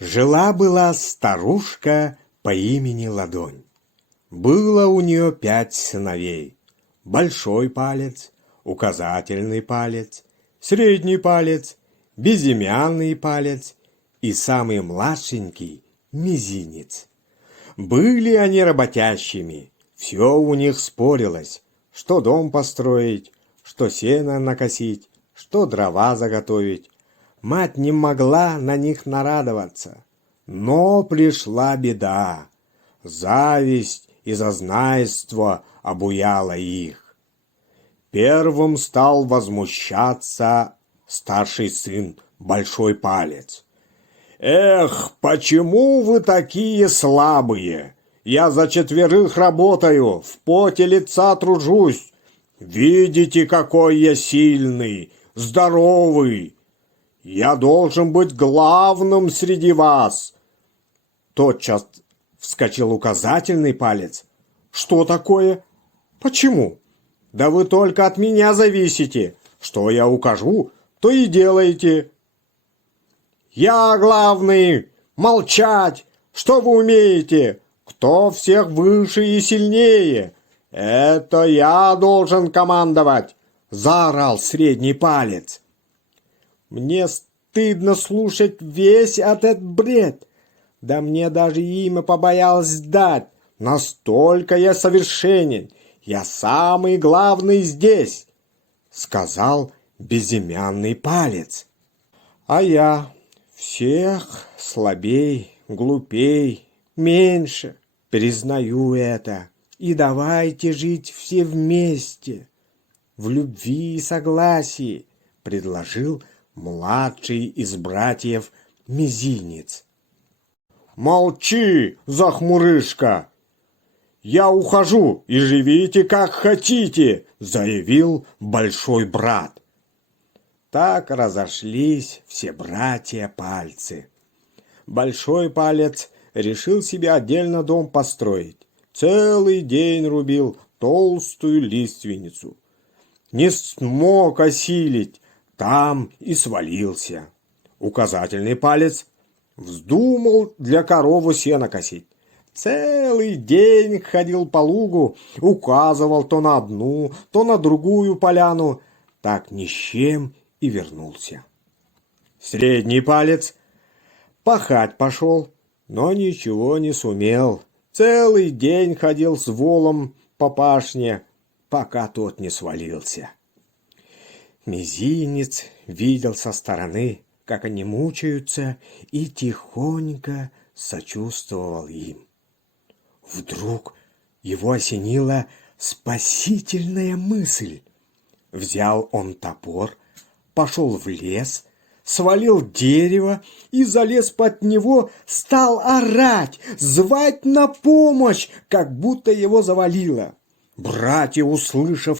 Жила-была старушка по имени Ладонь. Было у нее 5 сыновей. Большой палец, указательный палец, средний палец, безымянный палец и самый младшенький мизинец. Были они работящими, все у них спорилось, что дом построить, что сено накосить, что дрова заготовить. Мать не могла на них нарадоваться. Но пришла беда. Зависть и зазнайство обуяло их. Первым стал возмущаться старший сын, Большой палец. «Эх, почему вы такие слабые? Я за 4 работаю, в поте лица тружусь. Видите, какой я сильный, здоровый. Я должен быть главным среди вас!» Тотчас вскочил указательный палец. «Что такое? Почему? Да вы только от меня зависите. Что я укажу, то и делаете». «Я главный! Молчать! Что вы умеете? Кто всех выше и сильнее? Это я должен командовать!» Заорал средний палец. «Мне стыдно слушать весь этот бред. Да мне даже имя побоялась дать. Настолько я совершенен. Я самый главный здесь», — сказал безымянный палец. «А я всех слабей, глупей, меньше. Признаю это. И давайте жить все вместе, в любви и согласии», — предложил младший из братьев Мизинец. «Молчи, захмурышка! Я ухожу, и живите как хотите!» — заявил большой брат. Так разошлись все братья-пальцы. Большой палец решил себе отдельно дом построить. Целый день рубил толстую лиственницу. Не смог осилить, там и свалился. Указательный палец вздумал для коровы сено косить. Целый день ходил по лугу, указывал то на одну, то на другую поляну. Так ни с чем и вернулся. Средний палец пахать пошел, но ничего не сумел. Целый день ходил с волом по пашне, пока тот не свалился. Мизинец видел со стороны, как они мучаются, и тихонько сочувствовал им. Вдруг его осенила спасительная мысль. Взял он топор, пошел в лес, свалил дерево и залез под него, стал орать, звать на помощь, как будто его завалило. Братья, услышав